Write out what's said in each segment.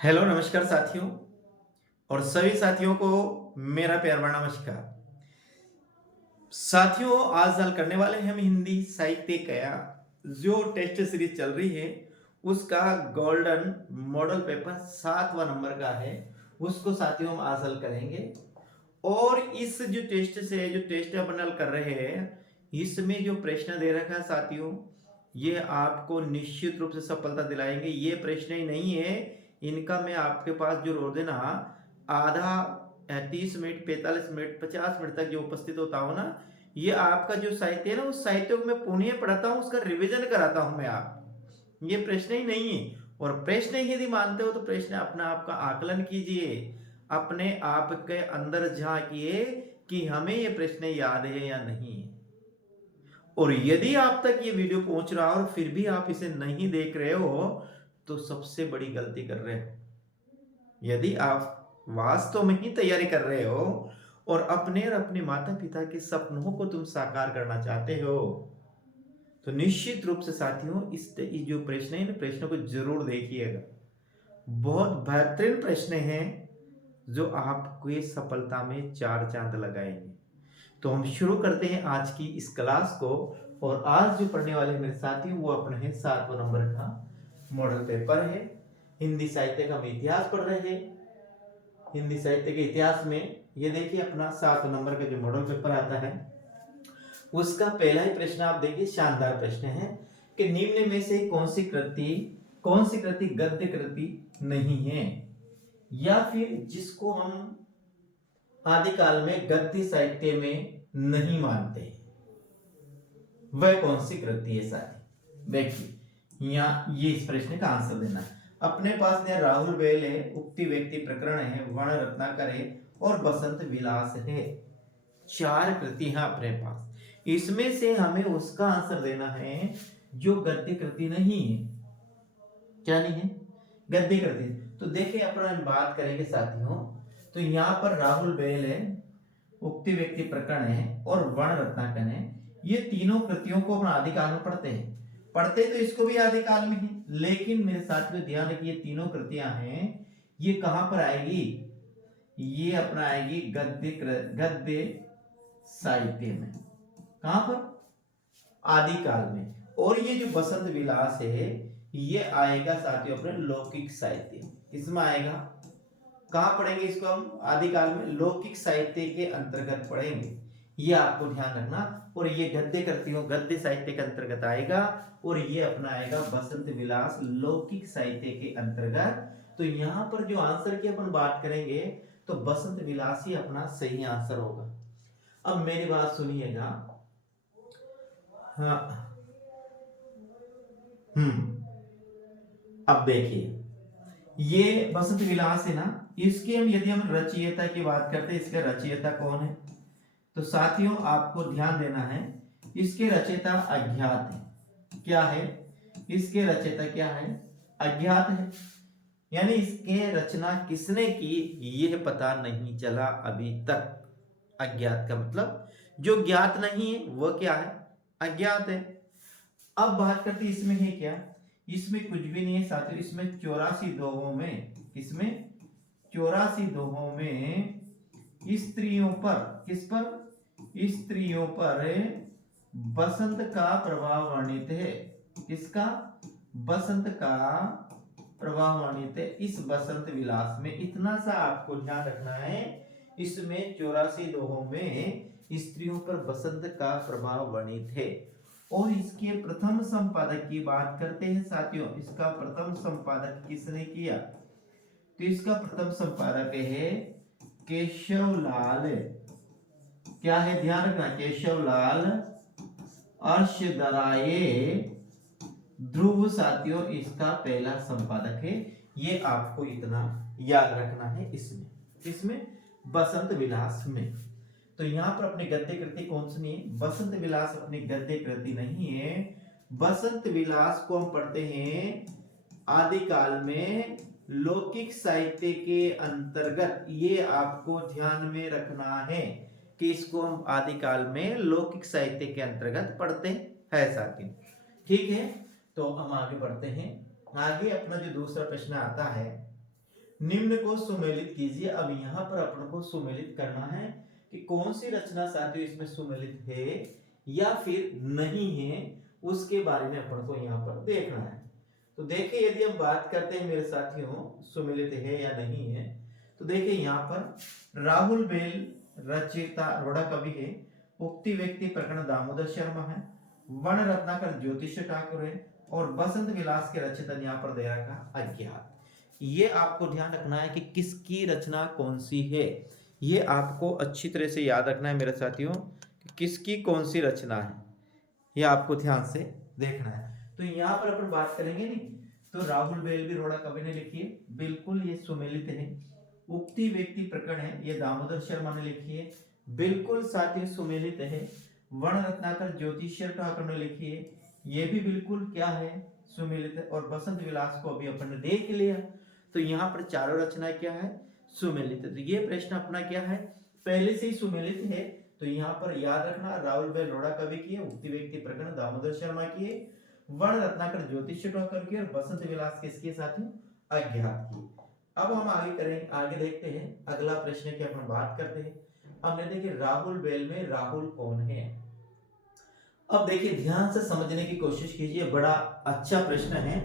Hello नमस्कार साथियों और सभी साथियों को मेरा प्यार भरा नमस्कार। साथियों आज हल करने वाले हैं हम हिंदी साहित्य का जो टेस्ट सीरीज चल रही है उसका गोल्डन मॉडल पेपर 7वां नंबर का है। उसको साथियों हम आज हल करेंगे और इस जो टेस्ट अपन हल कर रहे हैं इसमें जो प्रश्न दे रखा है साथियों ये आपको निश्चित रूप से सफलता दिलाएंगे। ये प्रश्न ही नहीं है, इनका मैं आपके पास जो रोजाना आधा 30 मिनट 45 मिनट 50 मिनट तक जो उपस्थित होता हूँ ना, ये आपका जो साहित्य है ना उस साहित्य को मैं पुनः पढ़ाता हूँ, उसका रिवीजन कराता हूँ मैं आप। ये प्रश्न ही नहीं है और प्रश्न ही यदि मानते हो तो प्रश्न अपना आपका आकलन कीजिए, अपने आप के अंदर झांकिए कि हमें ये प्रश्न याद है या नहीं है। और यदि आप तक ये वीडियो पहुंच रहा है और फिर भी आप इसे नहीं देख रहे हो तो सबसे बड़ी गलती कर रहे हो। यदि आप वास्तव में ही तैयारी कर रहे हो और अपने माता पिता के सपनों को तुम साकार करना चाहते हो तो निश्चित रूप से साथियों इस जो प्रश्न है इन प्रश्नों को जरूर देखिएगा। बहुत बेहतरीन प्रश्न हैं जो आपको ये सफलता में चार चांद लगाएंगे। तो हम शुरू करते हैं आज की इस क्लास को। और आज जो पढ़ने वाले मेरे साथी वो अपने हैं 7वां नंबर का मॉडल पेपर है। हिंदी साहित्य का हम इतिहास पढ़ रहे हैं। हिंदी साहित्य के इतिहास में ये देखिए अपना 7 नंबर का जो मॉडल पेपर आता है उसका पहला ही प्रश्न आप देखिए, शानदार प्रश्न है कि निम्न में से कौन सी कृति गद्य कृति नहीं है या फिर जिसको हम आदिकाल में गद्य साहित्य में नहीं मानते, वह कौन सी कृति है साथी। देखिए यहाँ ये इस प्रश्न का आंसर देना है। अपने पास ने राहुल बेल है, उक्ति व्यक्ति प्रकरण है, वर्ण रत्नाकर है और बसंत विलास है। 4 कृति है अपने पास, इसमें से हमें उसका आंसर देना है जो गद्य कृति नहीं है। क्या नहीं है? गद्य कृति। तो देखिए अपन बात करेंगे साथियों, तो यहाँ पर राहुल बेल है, उक्ति व्यक्ति प्रकरण है और वर्ण रत्नाकर है। ये तीनों कृतियों को अपन आदिकाल में पढ़ते तो इसको भी आदिकाल में ही, लेकिन मेरे साथियों ध्यान रखिए तीनों कृतियां हैं ये कहां पर आएगी, ये अपना आएगी गद्य साहित्य में। कहां पर? आदिकाल में। और ये जो बसंत विलास है ये आएगा साथियों अपने लौकिक साहित्य। किसमें आएगा? कहां पढ़ेंगे इसको हम? आदिकाल में लौकिक साहित्य के अंतर्गत पढ़ेंगे, ये आपको ध्यान रखना। और ये गद्य कृतियों गद्य साहित्य के अंतर्गत आएगा और ये अपना आएगा बसंत विलास लौकिक साहित्य के अंतर्गत। तो यहां पर जो आंसर की अपन बात करेंगे तो बसंत विलास ही अपना सही आंसर होगा। अब मेरी बात सुनिएगा। हाँ। अब देखिए ये बसंत विलास है ना, इसके हम यदि हम रचयिता की बात करते हैं, इसके रचयिता कौन है? तो साथियों आपको ध्यान देना है, इसके रचयिता अज्ञात है। क्या है? इसके रचयिता क्या है? अज्ञात है। यानी इसके रचना किसने की यह पता नहीं चला अभी तक। अज्ञात का मतलब जो ज्ञात नहीं है वह क्या है? अज्ञात है। अब बात करते हैं इसमें है क्या, इसमें कुछ भी नहीं है साथियों। इसमें 84 दोहों में, इसमें 84 दोहों में स्त्रियों पर, किस पर? स्त्रियों पर बसंत का प्रभाव वर्णित है। किसका? बसंत का प्रभाव वर्णित है इस बसंत विलास में। इतना सा आपको ध्यान रखना है, इसमें 84 दोहों में स्त्रियों पर बसंत का प्रभाव वर्णित है। और इसके प्रथम संपादक की बात करते हैं साथियों, इसका प्रथम संपादक किसने किया? तो इसका प्रथम संपादक है केशवलाल। क्या है? ध्यान रखना, केशवलाल अर्शदराये ध्रुव साथियों इसका पहला संपादक है। ये आपको इतना याद रखना है इसमें बसंत विलास में। तो यहां पर अपनी गद्य कृति कौन सी नहीं है? बसंत विलास अपनी गद्य कृति नहीं है। बसंत विलास को हम पढ़ते हैं आदिकाल में लौकिक साहित्य के अंतर्गत। ये आपको ध्यान में रखना है कि इसको हम आदिकाल में लौकिक साहित्य के अंतर्गत पढ़ते हैं साथी। ठीक है, तो हम आगे बढ़ते हैं। आगे अपना जो दूसरा प्रश्न आता है निम्न को सुमेलित कीजिए। अब यहाँ पर अपन को सुमेलित करना है कि कौन सी रचना साथियों इसमें सुमेलित है या फिर नहीं है, उसके बारे में अपन को यहाँ पर देखना है। तो देखिए यदि हम बात करते हैं मेरे साथियों सुमेलित है या नहीं है, तो देखिए यहाँ पर राहुल बेल रचयिता रोड़ा कवि है, उक्ति व्यक्ति प्रकरण दामोदर शर्मा है, वर्ण रत्नाकर ज्योतिष ठाकुर है और बसंत विलास के रचयिता यहाँ पर दे रखा अज्ञात। ये आपको ध्यान रखना है कि किसकी रचना कौन सी है, ये आपको अच्छी तरह से याद रखना है मेरे साथियों, किसकी कौन सी रचना है, ये आपको ध्यान से देखना है। तो यहाँ पर अपन बात करेंगे नहीं, तो राहुल बेलवी रोड़ा कवि ने लिखी है, बिल्कुल ये सुमेलित है। उक्ति व्यक्ति प्रकरण है, ये दामोदर शर्मा ने लिखी है, बिल्कुल साथियों सुमेलित है। वर्ण रत्नाकर ज्योतिष ठाकुर ने लिखी है, ये भी बिल्कुल क्या है, सुमेलित है। और बसंत विलास को अभी अपन ने देख लिया, तो यहाँ पर चारों रचनाएं क्या है, सुमेलित है। तो ये प्रश्न अपना क्या है, पहले से ही सुमेलित है। तो यहाँ पर याद रखना राहुल बेल रोड़ा कवि की है, उक्ति व्यक्ति प्रकरण दामोदर शर्मा की है, वर्ण रत्नाकर ज्योतिष ठाकुर की और बसंत विलास किसके साथियों, अज्ञात की। अब हम आगे करेंगे, आगे देखते हैं अगला प्रश्न की अपन बात करते हैं। हमने देखिए राहुल बेल में राहुल कौन है। अब देखिए ध्यान से समझने की कोशिश कीजिए, बड़ा अच्छा प्रश्न है।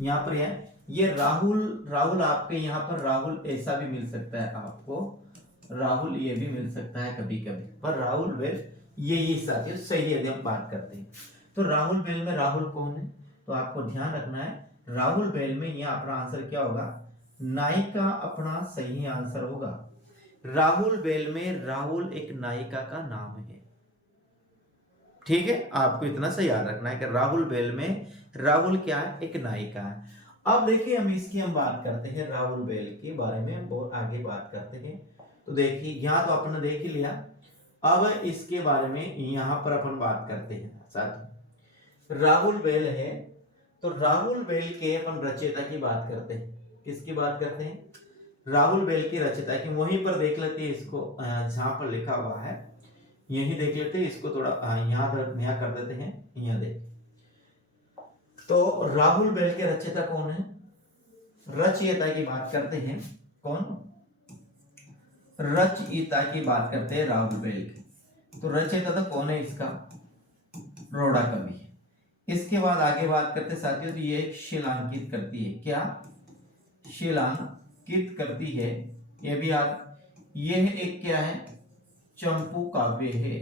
यहाँ पर है ये राहुल आपके यहाँ पर राहुल ऐसा भी मिल सकता है आपको, राहुल ये भी मिल सकता है कभी कभी, पर राहुल बेल यही साथियों सही है। यदि हम बात करते हैं तो राहुल बेल में राहुल कौन है, तो आपको ध्यान रखना है राहुल बेल में यह अपना आंसर क्या होगा, नायिका अपना सही आंसर होगा। राहुल बेल में राहुल एक नायिका का नाम है, ठीक है, आपको इतना सा याद रखना है कि राहुल बेल में राहुल क्या है, एक नायिका है। अब देखिए हम बात करते हैं राहुल बेल के बारे में, बहुत आगे बात करते हैं। तो देखिए यहाँ तो अपन ने देख ही लिया, अब इसके बारे में यहाँ पर अपन बात करते हैं। साथ राहुल बेल है, तो राहुल बेल के अपन रचयिता की बात करते हैं। किसकी बात करते हैं, राहुल बेल की रचयिता की। वहीं पर देख लेते हैं इसको, जहां पर लिखा हुआ है यही देख लेते हैं इसको, थोड़ा यहाँ कर देते हैं, यहाँ देख। तो राहुल बेल के रचयिता कौन है, रचयिता की बात करते हैं, कौन, रचयिता की बात करते हैं राहुल बेल की। तो रचयिता तो कौन है इसका, रोड़ा कवि है। इसके बाद आगे बात करते साथियों, तो ये शिलांकित करती है, क्या शिलांकित करती है, ये भी याद, यह एक क्या है, चंपू काव्य है।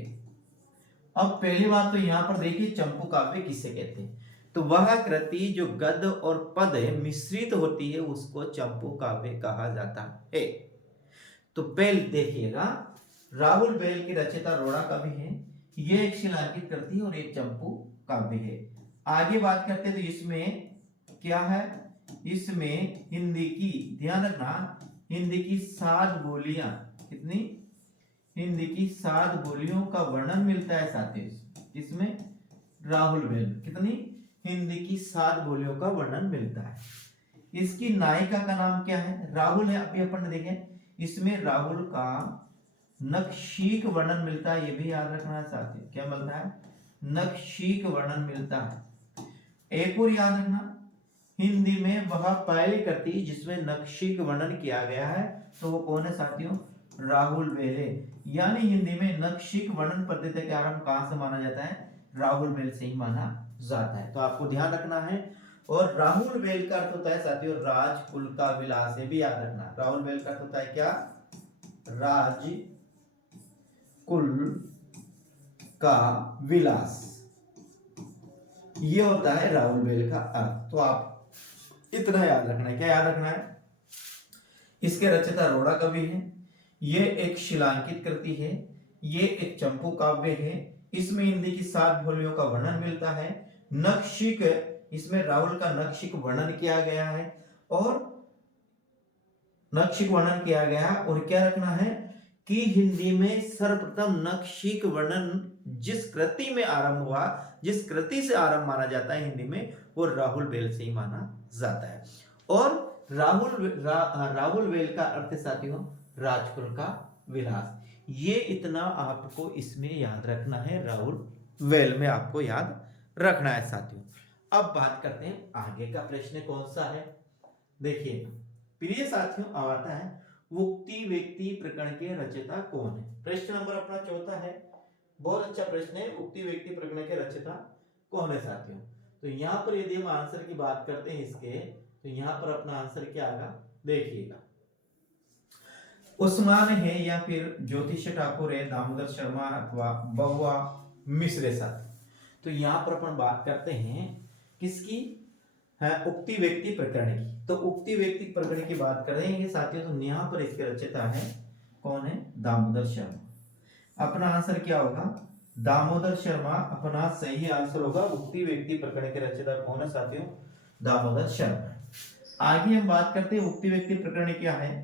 अब पहली बात तो यहां पर देखिए चंपू काव्य किसे कहते हैं, तो वह कृति जो गद और पद मिश्रित होती है उसको चंपू काव्य कहा जाता है। तो पहले देखिएगा राहुल बेल की रचयिता रोड़ा कवि है, ये एक शिलांकित करती है और एक चंपू काव्य है। आगे बात करते तो इसमें क्या है, इसमें हिंदी की, ध्यान रखना, हिंदी की 7 बोलियां, कितनी, हिंदी की 7 बोलियों का वर्णन मिलता है साथियों, इसमें राहुल बेल कितनी, हिंदी की 7 बोलियों का वर्णन मिलता है। इसकी नायिका का नाम क्या है, राहुल है, अभी अपन ने देखे, इसमें राहुल का नखशिक वर्णन मिलता है, ये भी याद रखना है साथियों, क्या मिलता है, नखशिक वर्णन मिलता है। एक और याद रखना, हिंदी में वह पहली कृति जिसमें नखशिक वर्णन किया गया है, तो वो कौन है साथियों, राहुल बेल है। यानी हिंदी में नखशिक वर्णन पद्धति का आरंभ कहां से माना जाता है, राहुल बेल से ही माना जाता है। तो आपको ध्यान रखना है। और राहुल बेल का अर्थ होता है साथियों राजकुल का विलास, है भी याद रखना। राहुल बेल का अर्थ होता है क्या, राजकुल का विलास, ये होता है राहुल बेल का अर्थ। तो आप इतना याद रखना है, क्या याद रखना है, इसके रचयिता रोड़ा कवि है, ये एक शिलांकित कृति है, ये एक चंपू काव्य है, इसमें हिंदी की 7 बोलियों का वर्णन मिलता है, नखशिक, इसमें राहुल का नखशिक वर्णन किया गया है, और नखशिक वर्णन किया गया, और क्या रखना है कि हिंदी में सर्वप्रथम नखशिक वर्णन जिस कृति में आरंभ हुआ, जिस कृति से आरंभ माना जाता है हिंदी में, वो राहुल बेल से ही माना जाता है। और राहुल बेल का अर्थ साथियों राजकुल का विलास, ये इतना आपको इसमें याद रखना है, राहुल बेल में आपको याद रखना है साथियों। अब बात करते हैं आगे का प्रश्न कौन सा है, देखिए प्रिय साथियों, अब आता है उक्ति व्यक्ति प्रकरण के रचयिता कौन है। प्रश्न नंबर अपना चौथा है, बहुत अच्छा प्रश्न है। उक्ति व्यक्ति प्रकरण के रचयिता कौन है साथियों? तो यहाँ पर यदि हम आंसर की बात करते हैं इसके, तो यहाँ पर अपना आंसर क्या आएगा देखिएगा, उस्मान है या फिर ज्योतिष ठाकुर है, दामोदर शर्मा अथवा बहुआ मिश्र साथी। तो यहाँ पर अपन बात करते हैं किसकी है, उक्ति व्यक्ति प्रकरण की। तो उक्ति व्यक्ति प्रकरण की बात करेंगे साथियों, तो यहाँ पर इसके रचयिता है कौन है, दामोदर शर्मा। अपना आंसर क्या होगा, दामोदर शर्मा अपना सही आंसर होगा। उक्ति व्यक्ति प्रकरण के रचयिता कौन है साथियों, दामोदर शर्मा। आगे हम बात करते हैं उक्ति व्यक्ति प्रकरण क्या है।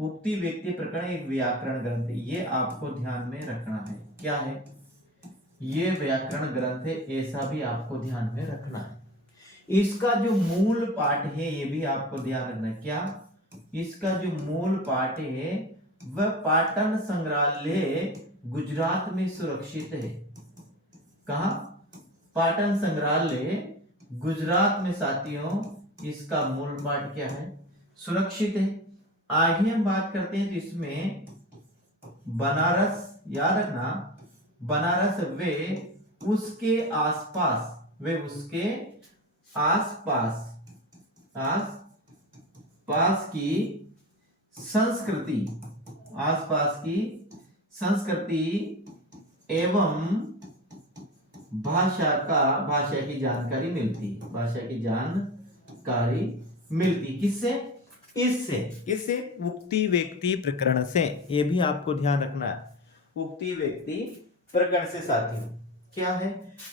उक्ति व्यक्ति प्रकरण एक व्याकरण ग्रंथ है, ये आपको ध्यान में रखना है। क्या है ये व्याकरण ग्रंथ है, ऐसा भी आपको ध्यान में रखना है। इसका जो मूल पाठ है ये भी आपको ध्यान रखना है। क्या इसका जो मूल पाठ है वह पाटन संग्रहालय गुजरात में सुरक्षित है। कहा, पाटन संग्रहालय गुजरात में साथियों इसका मूल पाठ क्या है, सुरक्षित है। आगे हम बात करते हैं तो इसमें बनारस, याद रखना बनारस वे उसके आसपास, वे उसके आसपास आसपास की संस्कृति, आसपास की संस्कृति एवं भाषा की जानकारी मिलती, भाषा की जानकारी मिलती किससे, इससे, किससे, उक्ति व्यक्ति प्रकरण से। ये भी आपको ध्यान रखना है, उक्ति व्यक्ति प्रकरण से साथियों। क्या है,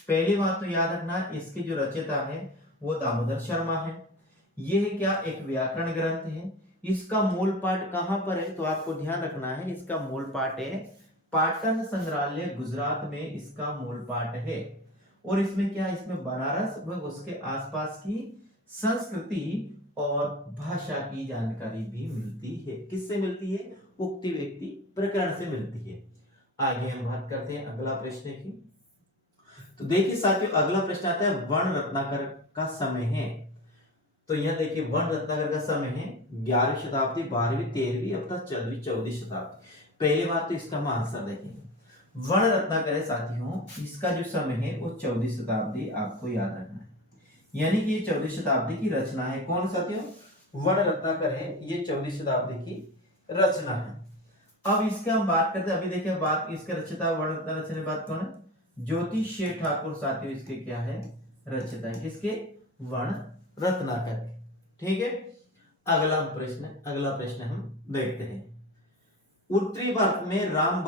पहली बात तो याद रखना इसके जो रचयिता है वो दामोदर शर्मा है। ये क्या एक व्याकरण ग्रंथ है। इसका मूल पाठ कहां पर है, तो आपको ध्यान रखना है इसका मूल पाठ है पाटन संग्रहालय गुजरात में, इसका मूल पाठ है। और इसमें क्या, इसमें बनारस व उसके आसपास की संस्कृति और भाषा की जानकारी भी मिलती है। किससे मिलती है, उक्ति व्यक्ति प्रकरण से मिलती है। आगे हम बात करते हैं अगला प्रश्न की। तो देखिए साथियों अगला प्रश्न आता है वर्ण रत्नाकर का समय है। तो यह देखिए वर्ण रत्नाकर का समय है 11वीं शताब्दी, 12वीं, 13वीं, अब तक 14वीं, 14वीं शताब्दी। पहली बात तो इसका हम आंसर देखेंगे। वर्ण रत्नाकर है साथियों, इसका जो समय है वो 14वीं शताब्दी आपको याद रखना है, यानी कि ये 14वीं शताब्दी की रचना है। कौन साथियों, वर्ण रत्नाकर है, ये 14वीं शताब्दी की रचना है। अब इसका हम बात करते हैं, अभी देखिए बात इसका रचयिता वर्ण रत्नाकर रचना बात कौन है, ज्योतिष ठाकुर साथियों इसके क्या है, रचयिता है किसके, वर्ण रत्नाकर के। ठीक है, अगला प्रश्न हम देखते हैं। उत्तरी भारत में राम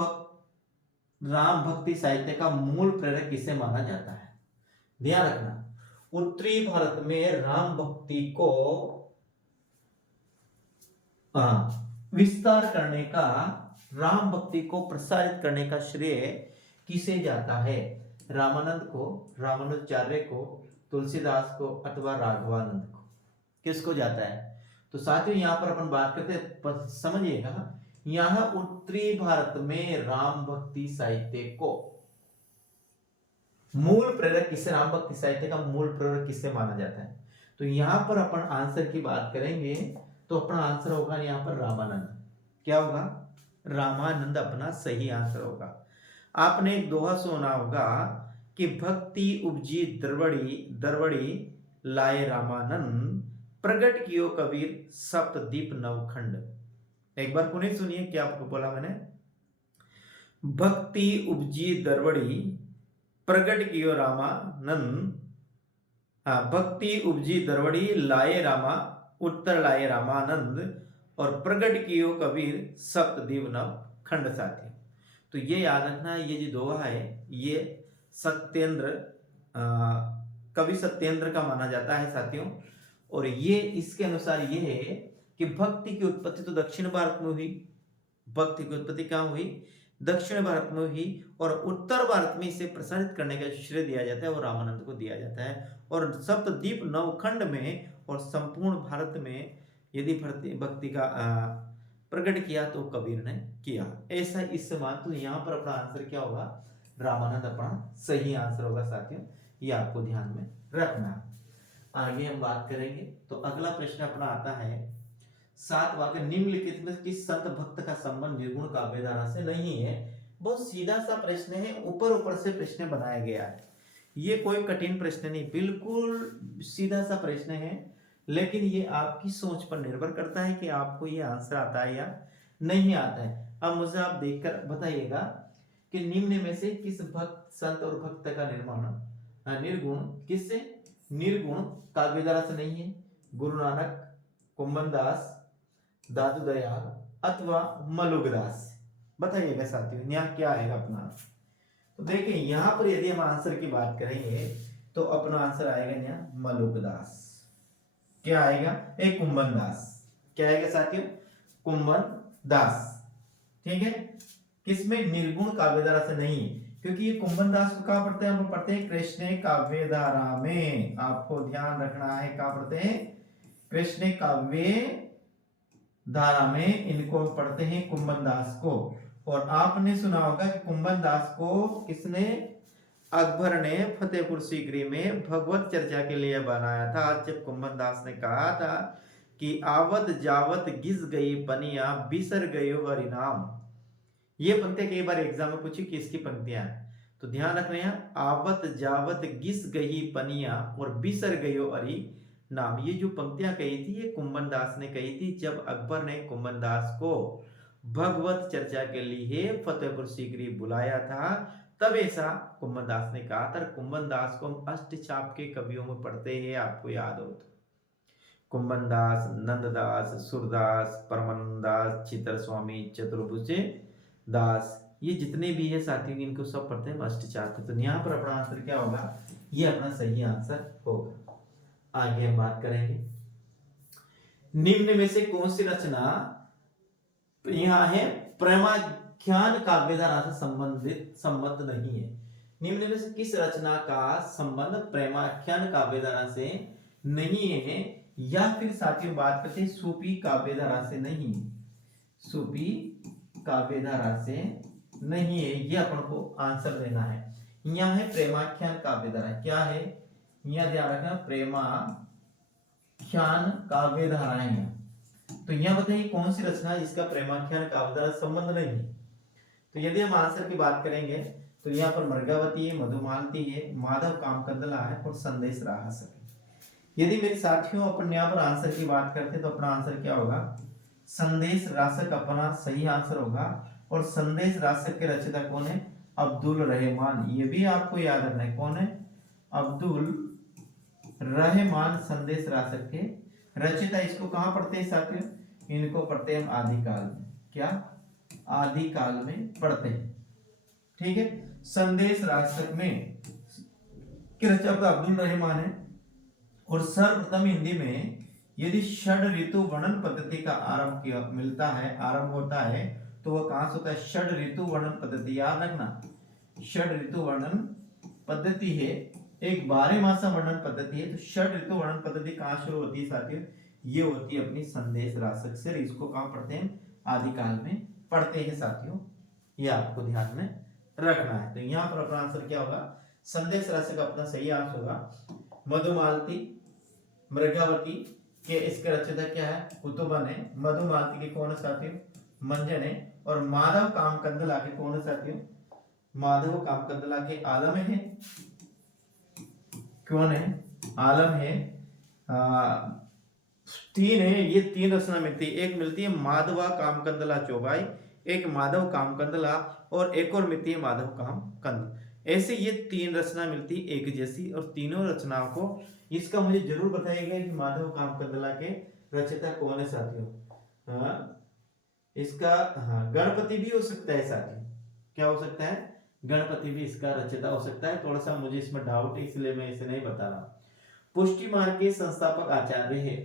भक्ति साहित्य का मूल प्रेरक किसे माना जाता है। ध्यान रखना, उत्तरी भारत में राम भक्ति को विस्तार करने का, राम भक्ति को प्रसारित करने का श्रेय किसे जाता है, रामानंद को, रामानुजाचार्य को, तुलसीदास को अथवा राघवानंद को, किसको जाता है। तो साथियों यहां पर अपन बात करते हैं, समझिएगा यहां उत्तरी भारत में राम भक्ति साहित्य को मूल प्रेरक किसे, राम भक्ति साहित्य का मूल प्रेरक किसे माना जाता है। तो यहां पर अपन आंसर की बात करेंगे तो अपना आंसर होगा यहां पर रामानंद। क्या होगा, रामानंद अपना सही आंसर होगा। आपने एक दोहा सुना होगा कि भक्ति उपजी दरवड़ी लाए रामानंद, प्रगट कियो कबीर सप्तदीप नवखंड। एक बार पुनः सुनिए क्या आपको बोला मैंने, भक्ति उपजी दरवड़ी प्रगट कियो रामानंद, भक्ति उपजी दरवड़ी लाए रामा, उत्तर लाए रामानंद, और प्रगट कियो कबीर सप्तदीप नवखंड साथी। तो ये याद रखना, ये जो दोहा है ये सत्येंद्र, कवि सत्येंद्र का माना जाता है साथियों। और ये इसके अनुसार ये है कि भक्ति की उत्पत्ति तो दक्षिण भारत में हुई, भक्ति की उत्पत्ति कहाँ हुई, दक्षिण भारत में हुई, और उत्तर भारत में इसे प्रसारित करने का श्रेय दिया जाता है वो रामानंद को दिया जाता है। और सप्तदीप नवखंड में और संपूर्ण भारत में यदि भक्ति का प्रकट किया तो कबीर ने किया, ऐसा इस मान। तो यहाँ पर अपना आंसर क्या होगा, रामानंद अपना सही आंसर होगा साथियों, ये आपको ध्यान में रखना। आगे हम बात करेंगे तो अगला प्रश्न अपना आता है सात वाक्य निम्नलिखित में किस संत भक्त का संबंध निर्गुण काव्य धारा से नहीं है। बहुत सीधा सा प्रश्न है, ऊपर ऊपर से प्रश्न बनाया गया है, ये कोई कठिन प्रश्न नहीं, बिल्कुल सीधा सा प्रश्न है। लेकिन ये आपकी सोच पर निर्भर करता है कि आपको ये आंसर आता है या नहीं आता है। अब मुझे आप देखकर बताइएगा कि निम्न में से किस भक्त संत और भक्त का निर्माण निर्गुण किससे निर्गुण काव्य धारा से नहीं है। गुरु नानक, कुंभन दास, दादू दयाल अथवा मलुकदास। बताइएगा साथियों यहाँ क्या आएगा अपना। तो देखिए यहाँ पर यदि हम आंसर की बात करेंगे तो अपना आंसर आएगा यहाँ मलुकदास। क्या आएगा, एक कुंभन दास। क्या आएगा साथियों, कुंभन दास। ठीक है, किसमें निर्गुण काव्य धारा से नहीं, क्योंकि ये कुंभन दास को कहाँ पढ़ते हैं, हम पढ़ते हैं कृष्ण काव्य धारा में। आपको ध्यान रखना है कहाँ पढ़ते हैं, कृष्ण काव्य धारा में इनको पढ़ते हैं कुंभन दास को। और आपने सुना होगा कि कुंभन दास को किसने, अकबर ने फतेहपुर सीकरी में भगवत चर्चा के लिए बनाया था। जब कुंभन दास ने कहा था कि आवत जावत घिस गई पनिया बिसर गयो हरिनाम। ये पंक्तियां कई बार एग्जाम में पूछी किसकी पंक्तियां हैं, तो ध्यान रखना है, आवत जावत घिस गई पनिया और बिसर गयो हरि नाम। ये जो पंक्तियां कही थी ये कुंभन दास ने कही थी जब अकबर ने कुंभन दास को भगवत चर्चा के लिए फतेहपुर सीकरी बुलाया था, तब ऐसा कुंभन दास ने कहा था। कुंभन दास को हम अष्टचाप के कवियों में पढ़ते हैं, आपको याद हो तो। कुंभन दास, नंददास, सूरदास, परमानंदास, चित्र स्वामी, चतुर्भुज दास, ये जितने भी है साथियों इनको सब पढ़ते हैं अष्टचाप के। तो यहाँ पर अपना आंसर क्या होगा, ये अपना सही आंसर होगा। आगे हम बात करेंगे निम्न में से कौन सी रचना, तो यहाँ है प्रेमाख्यान काव्य धारा से संबंध नहीं है। निम्न में से किस रचना का संबंध प्रेमाख्यान काव्य धारा से नहीं है, या फिर साथियों बात करते हैं सूफी काव्य धारा से नहीं, सूफी काव्य धारा से नहीं है, ये अपन को आंसर देना है। यहाँ है प्रेमाख्यान काव्य धारा, क्या है यहाँ ध्यान रखना, प्रेमाख्यान काव्य धारा है। तो यहाँ बताइए कौन सी रचना जिसका प्रेमाख्यान काव्य धारा संबंध नहीं है। तो यदि हम आंसर की बात करेंगे तो यहाँ पर मृगावती है, मधुमालती है, माधव कामकंदला है और संदेश रासक है। यदि मेरे साथियों अपन यहाँ पर आंसर की बात करते हैं तो अपना आंसर क्या होगा, संदेश रासक अपना सही आंसर होगा। और संदेश रासक के रचयिता कौन है, अब्दुल रहमान। ये भी आपको याद रखना है, कौन है, अब्दुल रहमान संदेश रासक के रचयिता। इसको कहां पढ़ते हैं साथियों, इनको पढ़ते हैं आदिकाल में। क्या, आदिकाल में पढ़ते हैं। ठीक है, संदेश रासक में के रचयिता अब्दुल रहमान है। और सर्वप्रथम हिंदी में यदि षड ऋतु वर्णन पद्धति का आरंभ किया मिलता है, आरंभ होता है, तो वह कहां से होता है, षड ऋतु वर्णन पद्धति। याद रखना, षड ऋतु वर्णन पद्धति है, एक 12 मासा वर्णन पद्धति है। तो षड ऋतु वर्णन पद्धति कहां शुरू होती है साथियों, ये होती है अपनी संदेश रासक से। इसको कहां पढ़ते हैं, आदिकाल में पढ़ते हैं साथियों, ये आपको ध्यान में रखना है। तो यहाँ पर अपना आंसर क्या होगा, संदेश रासक अपना सही आंसर होगा। मधुमालती, मृगावती के इसके रचयिता क्या है, कुतुबन है। मधुमालती के कौन है साथियों, मंजन है। और माधव कामकंदला के कौन है साथियों, माधव कामकंदला के आलम है, कौन है, आलम है। तीन है, ये 3 रचना मिलती है, एक मिलती है माधवा कामकंदला चौबाई, एक माधव कामकंदला और एक और मिलती है माधव कामकंद। ऐसे ये 3 रचना मिलती है एक जैसी, और तीनों रचनाओं को इसका मुझे जरूर बताइएगा कि माधव कामकंदला के रचयिता कौन है साथियों। इसका गणपति भी हो सकता है साथियों, क्या हो सकता है, गणपति भी इसका रचयिता हो सकता है। थोड़ा सा मुझे इसमें डाउट है इसलिए मैं इसे नहीं बता रहा। पुष्टि मार्ग के संस्थापक आचार्य है,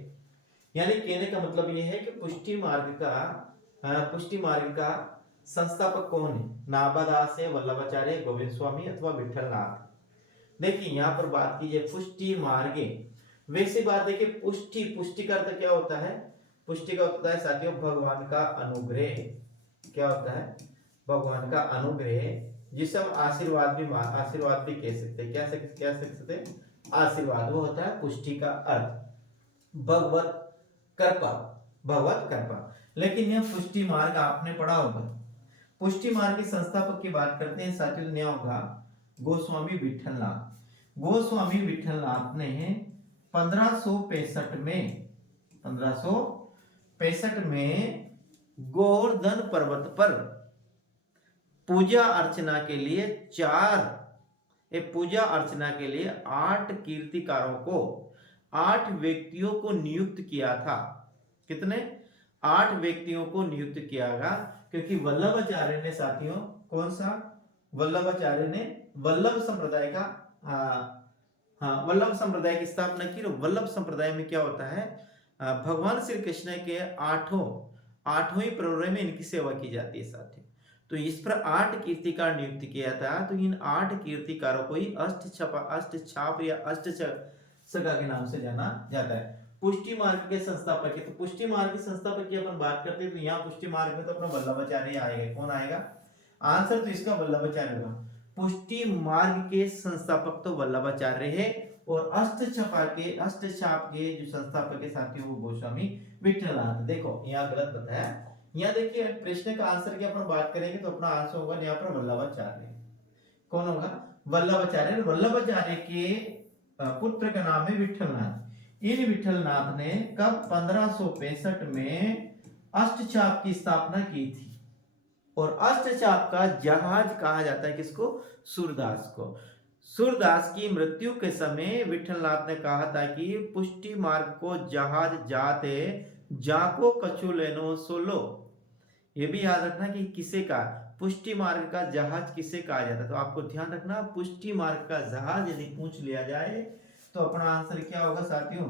यानी कहने का मतलब यह है कि पुष्टि मार्ग का संस्थापक कौन है, नाभादास है, वल्लभाचार्य, गोविंद स्वामी अथवा विठलनाथ। देखिए यहाँ पर बात कीजिए पुष्टि मार्ग, वैसी बात देखिए पुष्टि का अर्थ क्या होता है, पुष्टि का होता है साथियों भगवान का अनुग्रह। क्या होता है, भगवान का अनुग्रह, जिसे हम आशीर्वाद भी कह सकते हैं। क्या सकते हैं, आशीर्वाद, वो होता है पुष्टि का अर्थ। भगवत कृपा, भगवत कृपा। लेकिन यह पुष्टि मार्ग आपने पढ़ा होगा। पुष्टि मार्ग के संस्थापक की बात करते हैं साथियों, क्या होगा? गोस्वामी विठलनाथ। गोस्वामी विठलनाथ ने 1565 में गोवर्धन पर्वत पर पूजा अर्चना के लिए पूजा अर्चना के लिए 8 कीर्तिकारों को, 8 व्यक्तियों को नियुक्त किया था। कितने? 8 व्यक्तियों को नियुक्त किया गया, क्योंकि वल्लभाचार्य ने साथियों, कौन सा? वल्लभाचार्य ने वल्लभ संप्रदाय का वल्लभ संप्रदाय की स्थापना की। और वल्लभ संप्रदाय में क्या होता है? भगवान श्री कृष्ण के आठों ही प्रहरों में इनकी सेवा की जाती है साथियों। तो इस पर 8 कीर्तिकार नियुक्त किया था। तो इन 8 कीर्तिकारों को ही अष्टछाप या अष्टसगा के नाम से जाना जाता है। पुष्टि मार्ग के संस्थापक है। तो पुष्टि मार्ग के संस्थापक की अपन बात करते हैं तो यहाँ पुष्टि मार्ग में तो अपना वल्लभाचार्य आएगा। कौन आएगा? आंसर तो इसका वल्लभाचार्य होगा। पुष्टि मार्ग के संस्थापक तो वल्लभाचार्य है, और अष्टछाप के जो संस्थापक है साथियों वो गोस्वामी विठलनाथ। देखो यहाँ गलत बताया। यहाँ देखिए प्रश्न का आंसर की अपन बात करेंगे तो अपना आंसर होगा यहाँ पर वल्लभाचार्य। कौन होगा? वल्लभाचार्य। वल्लभाचार्य के पुत्र का नाम है विठलनाथ। इन विठलनाथ ने कब? 1565 में अष्टचाप की स्थापना की थी। और अष्टचाप का जहाज कहा जाता है किसको? सूरदास को। सूरदास की मृत्यु के समय विठलनाथ ने कहा था कि पुष्टि मार्ग को जहाज जाते जाको कछु लेनो सोलो। ये भी याद रखना कि किसे का पुष्टि मार्ग का जहाज किसे कहा जाता है। तो आपको ध्यान रखना, पुष्टि मार्ग का जहाज यदि पूछ लिया जाए तो अपना आंसर क्या होगा साथियों?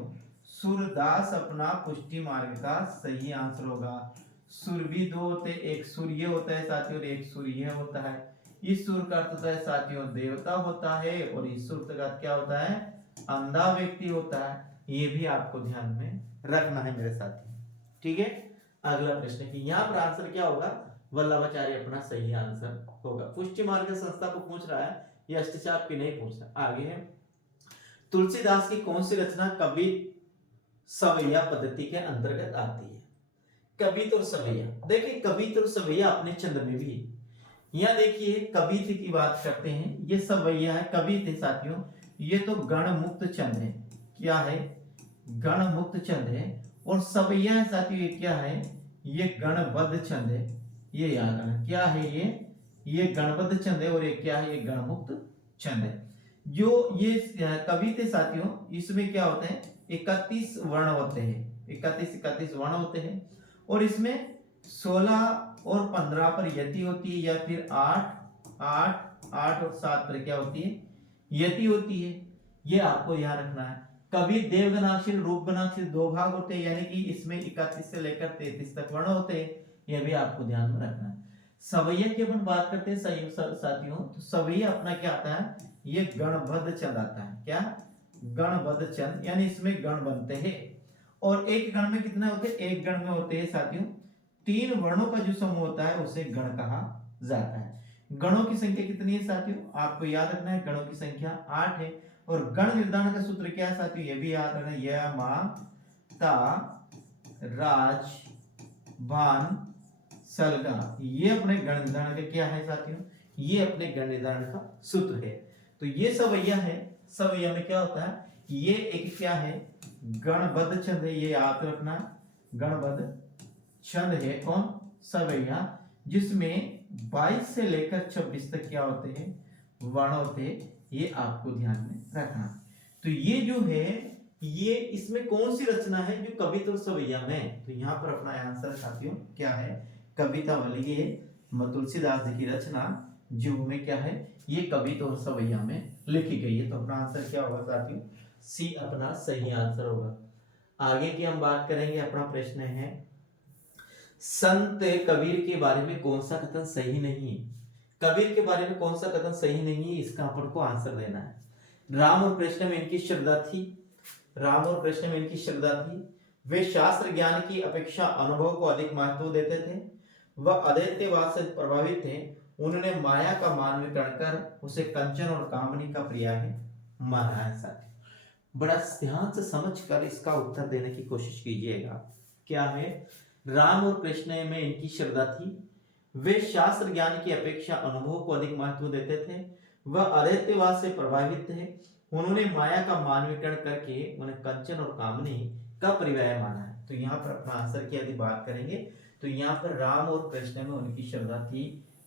सूरदास अपना पुष्टि मार्ग का सही आंसर होगा। सुर भी दो होते, एक सूर्य होता है साथियों और एक सूर्य होता है। इस सुर का अर्थ होता है साथियों देवता होता है, और इस सुर का क्या होता है? अंधा व्यक्ति होता है। ये भी आपको ध्यान में रखना है मेरे साथी। ठीक है, अगला प्रश्न की यहाँ पर आंसर क्या होगा? वल्लभाचार्य अपना सही आंसर होगा। पुष्टि मार्ग संस्थापक पूछ रहा है, ये अष्टचाप की नहीं पूछ रहा। आगे है, तुलसीदास की कौन सी रचना कवि सवैया पद्धति के अंतर्गत आती है? कवित और सवैया। देखिए कवित और सवैया अपने छंद में भी। यहाँ देखिए कवित की बात करते हैं, ये सवैया है। कवित है साथियों, ये तो गण मुक्त छंद है। क्या है? गण मुक्त छंद है। और सवैया है साथियों, ये क्या है? ये गणबद्ध छंद है। ये याद रखना क्या है? ये गणबद्ध छंद है। और ये क्या है? ये गणमुक्त छंद है। जो ये कवित है साथियों, इसमें क्या होते हैं? 31 वर्ण होते हैं। 31 वर्ण होते हैं। और इसमें 16 और 15 पर यति होती है, या फिर 8 और 7 पर क्या होती है? यति होती है। ये आपको ध्यान रखना है। कवि देवगणाक्षर रूपगणाक्षर 2 भाग होते हैं, यानी कि इसमें 31 से लेकर 33 तक वर्ण होते हैं। यह भी आपको ध्यान में रखना है। सवैया की अपन बात करते हैं साथियों, तो सवैया अपना क्या आता है? ये गणबद्ध छंद आता है। क्या? गणबद्ध छंद, यानी इसमें गण बनते हैं। और एक गण में कितने होते हैं? एक गण में होते हैं साथियों 3 वर्णों का जो समूह होता है उसे गण कहा जाता है। गणों की संख्या कितनी है साथियों? आपको याद रखना है, गणों की संख्या 8 है। और गण निर्धारण का सूत्र क्या है साथियों? ये भी याद रखना, य मा ता राज भान सलगा। ये अपने गण निर्धारण का क्या है साथियों? ये अपने गण निर्धारण का सूत्र है। तो ये सवैया है। सवैया में क्या होता है? ये एक क्या है? गणबद्ध छंद है। ये याद रखना, गणबद्ध छंद है। कौन? सवैया, जिसमें 22 से लेकर 26 तक क्या होते हैं? वर्ण होते हैं। ये आपको ध्यान में रखना। तो ये जो है, ये इसमें कौन सी रचना है जो कवित और सवैया में? तो यहाँ पर अपना आंसर साथियों क्या है? कवितावली है तुलसीदास जी की रचना, जो में क्या है? ये कवित और सवैया में लिखी गई है। तो अपना आंसर क्या होगा साथियों? सी अपना सही आंसर होगा। आगे की हम बात करेंगे। अपना प्रश्न है, संत कबीर के बारे में कौन सा कथन सही नहीं है? कबीर के बारे में कौन सा कथन सही नहीं है, इसका अपन को आंसर देना है। राम और कृष्ण में इनकी श्रद्धा थी। राम और कृष्ण में इनकी श्रद्धा थी। वे शास्त्र ज्ञान की अपेक्षा अनुभव को अधिक महत्व देते थे। वह अद्वैतवाद से प्रभावित थे। उन्होंने माया का मानवीकरण कर उसे कंचन और कामनी का पर्याय माना है। साथी बड़ा ध्यान से समझ कर इसका उत्तर देने की कोशिश कीजिएगा। क्या है? राम और कृष्ण में इनकी श्रद्धा थी। वे शास्त्र ज्ञान की अपेक्षा अनुभव को अधिक महत्व देते थे। वह अदैत्यवाद से प्रभावित थे। उन्होंने माया का मानवीकरण करके उन्हें कंचन और कामनी का पर्याय माना है। तो यहाँ पर अपना आंसर की यदि बात करेंगे तो यहाँ पर राम और कृष्ण में उनकी श्रद्धा थी,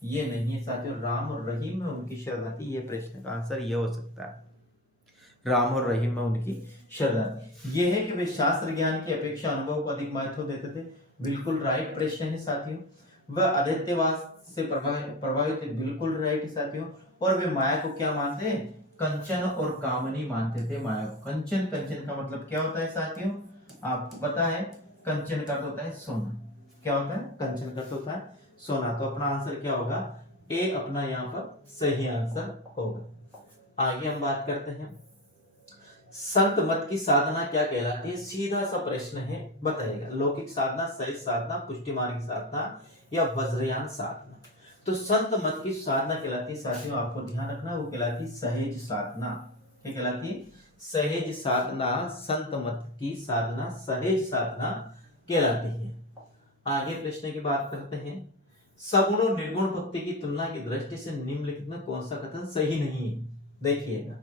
ये नहीं है साथियों। राम और रहीम में उनकी श्रद्धा थी, ये प्रश्न का आंसर ये हो सकता है। राम और रहीम में उनकी श्रद्धा, ये है कि वे शास्त्र ज्ञान की अपेक्षा अनुभव को अधिक महत्व देते थे। बिल्कुल राइट प्रश्न है साथियों। वह अदैत्यवाद से प्रभावित, बिल्कुल राइट है साथियों। और वे माया को क्या मानते हैं? कंचन और कामनी मानते थे माया को। कंचन, कंचन का मतलब क्या होता है साथियों? आपको पता है, कंचन का होता है सोना। क्या होता है? कंचन का होता है सोना। तो अपना आंसर क्या होगा? ए अपना यहाँ पर सही आंसर होगा। आगे हम बात करते हैं, संत मत की साधना क्या कहलाती है? सीधा सा प्रश्न है, बताइएगा। लौकिक साधना, सहज साधना, पुष्टि मार्ग साधना या वज्रयान साधना? तो संत मत की साधना कहलाती है साथियों, आपको ध्यान रखना, वो कहलाती सहज साधना। क्या कहलाती? सहज साधना। संत मत की साधना सहज साधना कहलाती है। आगे प्रश्न की बात करते हैं, सगुण और निर्गुण भक्ति की तुलना की दृष्टि से निम्नलिखित में कौन सा कथन सही नहीं है? देखिएगा,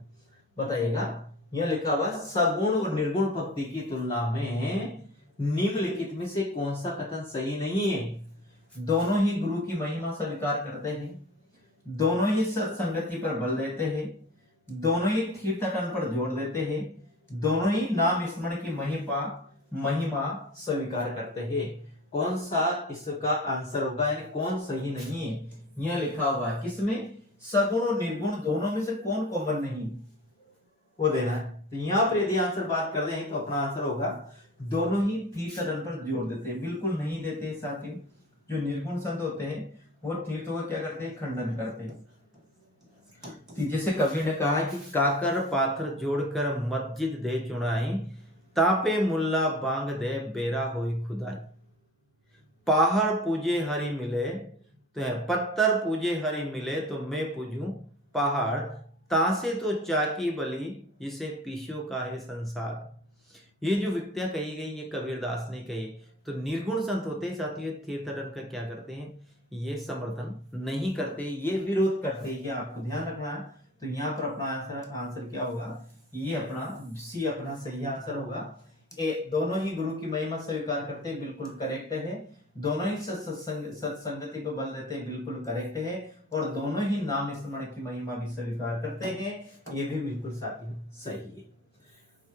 बताइएगा। यह लिखा हुआ सगुण और निर्गुण भक्ति की तुलना में निम्नलिखित में से कौन सा कथन सही नहीं है? दोनों ही गुरु की महिमा स्वीकार करते हैं, दोनों ही सत्संगति पर बल देते हैं, दोनों ही तीर्थटन पर जोर देते हैं, दोनों ही नाम स्मरण की महिमा स्वीकार करते हैं। कौन सा इसका आंसर होगा, यानी कौन सही नहीं है? यह लिखा हुआ है किसमें? सगुण और निर्गुण दोनों में से कौन कॉमन नहीं, वो देना है। तो यहाँ पर यदि आंसर बात कर दें तो अपना आंसर होगा दोनों ही तीर्थटन पर जोर देते हैं। बिल्कुल नहीं देते साथियों। जो निर्गुण संत होते हैं वो तीर्थों का क्या करते हैं? खंडन करते हैं। जैसे कवि ने कहा है कि काकर पाथर जोड़कर मस्जिद दे चुनाई, तापे मुल्ला बांग दे बेरा होई खुदाई। पहाड़ पूजे हरि मिले तो है, पत्थर पूजे हरि मिले तो मैं पूजूं पहाड़, तासे तो चाकी बली जिसे पीछो का है संसार। ये जो विक्तियां कही गई ये कबीरदास ने कही। तो निर्गुण संत होते हैं साथियों, तीर्थटन का क्या करते हैं? ये समर्थन नहीं करते, ये विरोध करते हैं, ये आपको ध्यान रखना है। तो यहाँ पर अपना आंसर क्या होगा? ये अपना सी अपना सही आंसर होगा। ए दोनों ही गुरु की महिमा स्वीकार करते हैं, बिल्कुल करेक्ट है। दोनों ही सत्संगति पर बल देते हैं, बिल्कुल करेक्ट है। और दोनों ही नाम स्मरण की महिमा भी स्वीकार करते हैं, ये भी बिल्कुल साथियों सही है।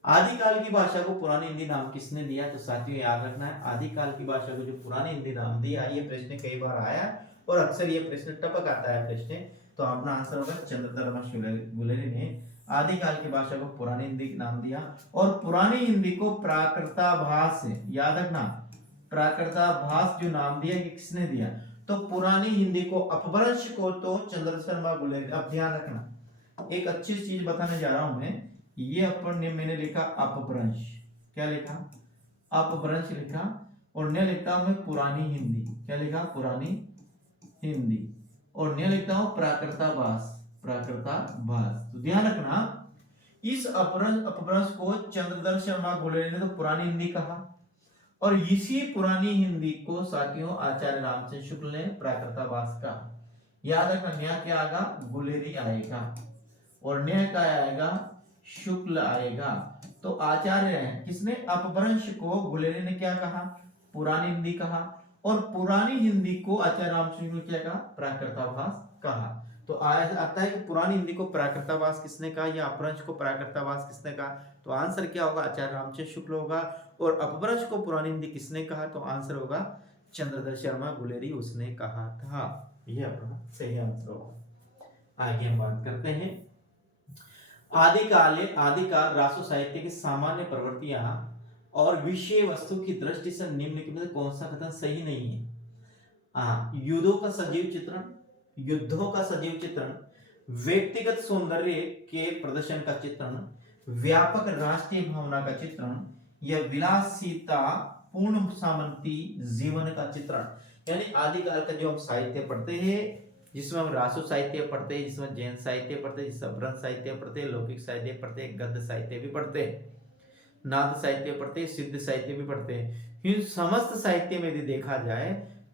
आदिकाल की भाषा को पुरानी हिंदी नाम किसने दिया? तो साथियों याद रखना है, आदिकाल की भाषा को जो पुरानी हिंदी नाम दिया, ये प्रश्न कई बार आया और अक्सर ये प्रश्न टपक आता है प्रश्न। तो अपना आंसर होगा चंद्रधर्मा गुलेरी ने आदिकाल की भाषा को पुरानी हिंदी नाम दिया। और पुरानी हिंदी को प्राकृताभास, याद रखना, प्राकृताभास जो नाम दिया ये किसने दिया? तो पुरानी हिंदी को, अपभ्रंश को तो चंद्रशर्मा गुलेरी। अब ध्यान रखना, एक अच्छी चीज बताने जा रहा हूं मैं। ये अपन ने मैंने लिखा अपभ्रंश, क्या लिखा? अपभ्रंश लिखा। और ने लिखता हूं मैं पुरानी हिंदी, क्या लिखा? पुरानी हिंदी। और ने लिखता हूं प्राकृताभास, प्राकृताभास। तो ध्यान रखना, इस अपभ्रंश को चंद्रधर शर्मा गुलेरी ने तो पुरानी हिंदी कहा, और इसी पुरानी हिंदी को साथियों आचार्य रामचंद्र शुक्ल ने प्राकृताभास कहा। याद रखना, न्याय क्या आएगा? गुलेरी आएगा, और न्याय क्या आएगा? शुक्ल आएगा। तो आचार्य है किसने? अपभ्रंश को गुलेरी ने क्या कहा? पुरानी हिंदी कहा। और पुरानी हिंदी को आचार्य रामचंद्र क्या कहा? प्राकृताभास कहा। तो आता है कि पुरानी हिंदी को प्राकृताभास किसने कहा, या अपभ्रंश को प्राकृताभास किसने कहा? तो आंसर क्या होगा? आचार्य रामचंद्र शुक्ल होगा। और अपभ्रंश को पुरानी हिंदी किसने कहा? तो आंसर होगा चंद्रधर शर्मा गुलेरी, उसने कहा था। यह अपना सही आंसर होगा। आगे हम बात करते हैं, आदिकाल रासो साहित्य की सामान्य प्रवृत्तियां और विषय वस्तु की दृष्टि से निम्नलिखित में कौन सा कथन सही नहीं है? युद्धों का सजीव चित्रण, व्यक्तिगत सौंदर्य के प्रदर्शन का चित्रण, व्यापक राष्ट्रीय भावना का चित्रण, या विलासिता पूर्ण सामंती जीवन का चित्रण। यानी आदिकाल का जो हम साहित्य पढ़ते हैं, जिसमें हम रासो साहित्य पढ़ते हैं, जिसमें जैन साहित्य पढ़ते हैं, जिसमें अपभ्रंश साहित्य पढ़ते हैं, लौकिक साहित्य पढ़ते हैं, गद्य साहित्य भी पढ़ते हैं। नाथ साहित्य पढ़ते हैं, सिद्ध साहित्य भी पढ़ते हैं। इन समस्त साहित्य में यदि देखा जाए,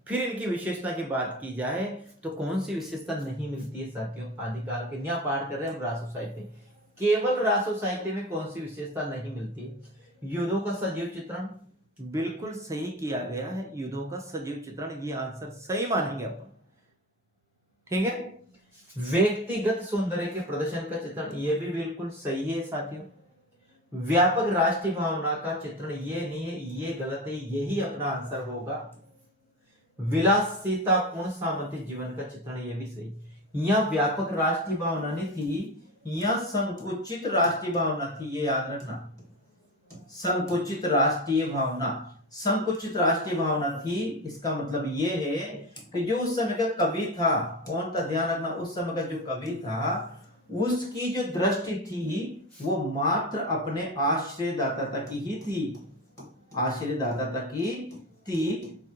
फिर इनकी विशेषता की बात की जाए, तो कौन सी विशेषता नहीं मिलती है साथियों आदिकाल के? यहाँ पाठ कर रहे हैं हम रासो साहित्य, केवल रासो साहित्य में कौन सी विशेषता नहीं मिलती है? युद्धों का सजीव चित्रण, बिल्कुल सही किया गया है, युद्धों का सजीव चित्रण, ये आंसर सही मानेंगे अपन, ठीक है। व्यक्तिगत सौंदर्य के प्रदर्शन का चित्रण, ये भी बिल्कुल सही है साथियों। व्यापक राष्ट्रीय भावना का चित्रण, ये नहीं है, ये गलत है, यही अपना आंसर होगा। विलासितापूर्ण सामंती जीवन का चित्रण, ये भी सही। यह व्यापक राष्ट्रीय भावना नहीं थी, यह संकुचित राष्ट्रीय भावना थी, ये याद रखना। संकुचित राष्ट्रीय भावना, संकुचित राष्ट्रीय भावना थी, इसका मतलब ये है कि जो उस समय का कवि था, कौन था ध्यान रखना, उस समय का जो कवि था उसकी जो दृष्टि थी वो मात्र अपने आश्रयदाता तक ही थी, आश्रयदाता तक ही थी।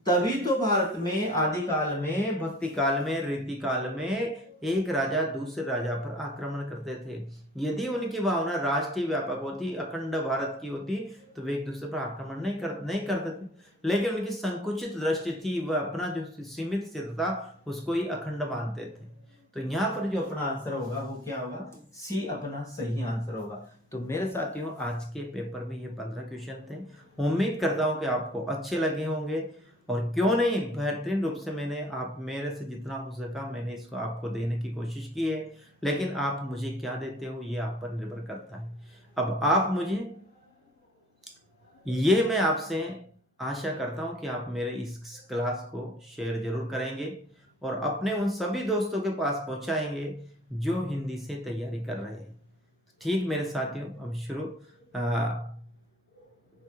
तभी तो भारत में आदिकाल में, भक्ति काल में, रीति काल में एक राजा दूसरे राजा पर आक्रमण करते थे। यदि उनकी भावना राष्ट्रीय व्यापक होती, अखंड भारत की होती, तो वे एक दूसरे पर आक्रमण नहीं करते थे। लेकिन उनकी संकुचित दृष्टि थी, वह अपना जो सीमित क्षेत्र था उसको ही अखंड मानते थे। तो यहाँ पर जो अपना आंसर होगा वो क्या होगा? सी अपना सही आंसर होगा। तो मेरे साथियों आज के पेपर में ये 15 क्वेश्चन थे। उम्मीद करता हूँ कि आपको अच्छे लगे होंगे, और क्यों नहीं बेहतरीन रूप से मैंने आप मेरे से जितना हो सका मैंने इसको आपको देने की कोशिश की है। लेकिन आप मुझे क्या देते हो ये आप पर निर्भर करता है। अब आप मुझे, ये मैं आपसे आशा करता हूं कि आप मेरे इस क्लास को शेयर जरूर करेंगे और अपने उन सभी दोस्तों के पास पहुंचाएंगे जो हिंदी से तैयारी कर रहे हैं। ठीक मेरे साथियों, हम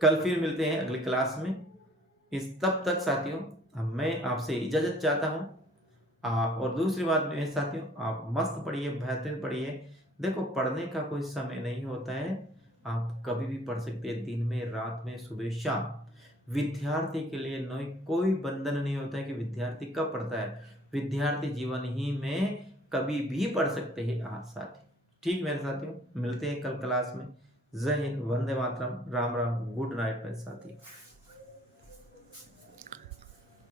कल फिर मिलते हैं अगली क्लास में। तब तक साथियों मैं आपसे इजाजत चाहता हूं। और दूसरी बात मेरे साथियों, आप मस्त पढ़िए, बेहतरीन पढ़िए। देखो पढ़ने का कोई समय नहीं होता है, आप कभी भी पढ़ सकते हैं, दिन में, रात में, सुबह शाम। विद्यार्थी के लिए कोई बंधन नहीं होता है कि विद्यार्थी कब पढ़ता है। विद्यार्थी जीवन ही में कभी भी पढ़ सकते हैं आज साथी। ठीक मेरे साथियों, मिलते हैं कल क्लास में। जय हिंद, वंदे मातरम, राम राम, गुड नाइट मेरे साथी।